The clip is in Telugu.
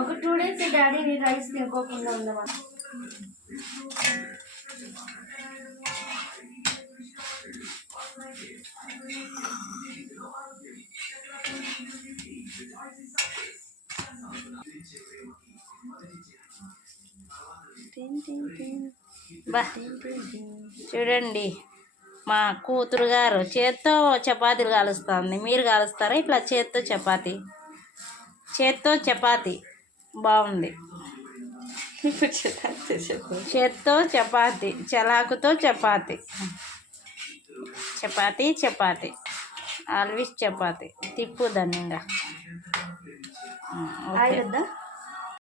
ఒక 2 days డాడీని రైస్ తినుకోకుండా ఉండమా. బా చూడండి, మా కూతురు గారు చేత్తో చపాతీలు కాలుస్తుంది. మీరు కాలుస్తారా ఇట్లా చేత్తో చపాతీ? చేత్తో చపాతీ బాగుంది. చేత్తో చపాతీ, చలాకుతో చపాతీ, చపాతీ చపాతీ, ఆల్వేస్ చపాతీ. తిప్పు దాన్ని ఇంకా.